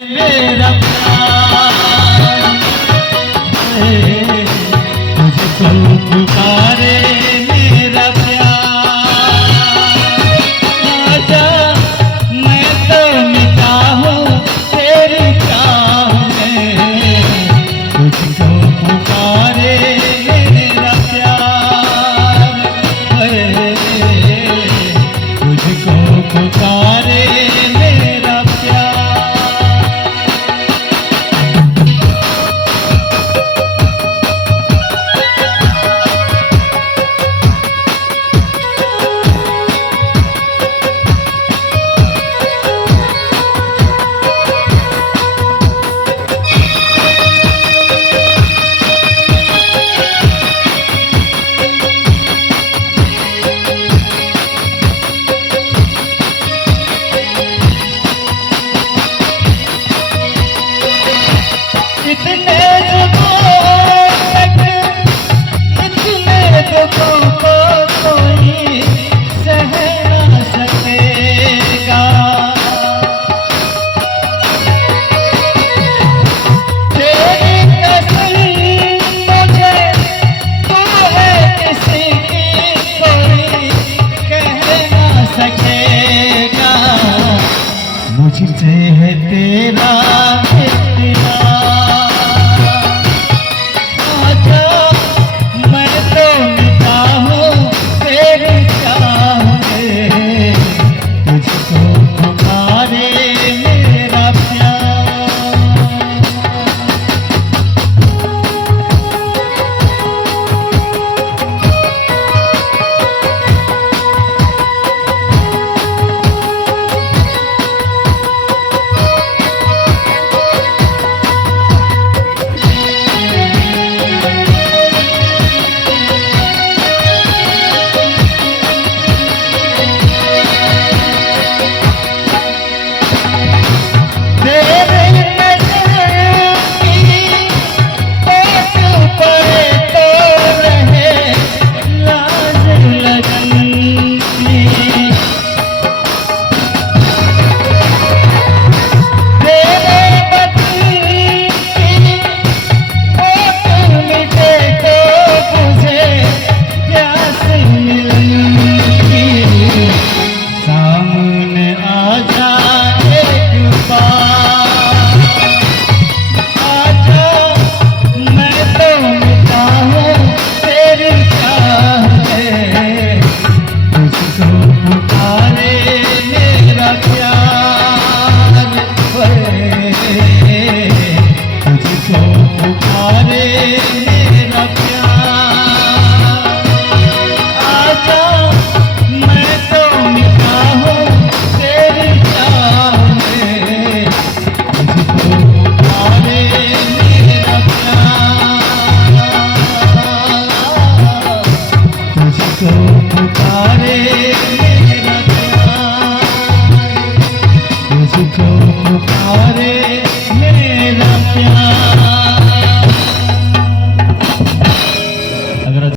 मेरा प्यार तुझको पुकारे मेरा प्यार। आजा मैं तो मिटा हूँ तेरी चाह में, तुझको पुकारे मेरा प्यार। तुझको पुकारे मेरा प्यार। इतने दुखों को कोई सह न सकेगा। तेरी तस्वीर मुझे तू है किसी की कोई कह न सकेगा। मुझसे है तेरा तुझको पुकारे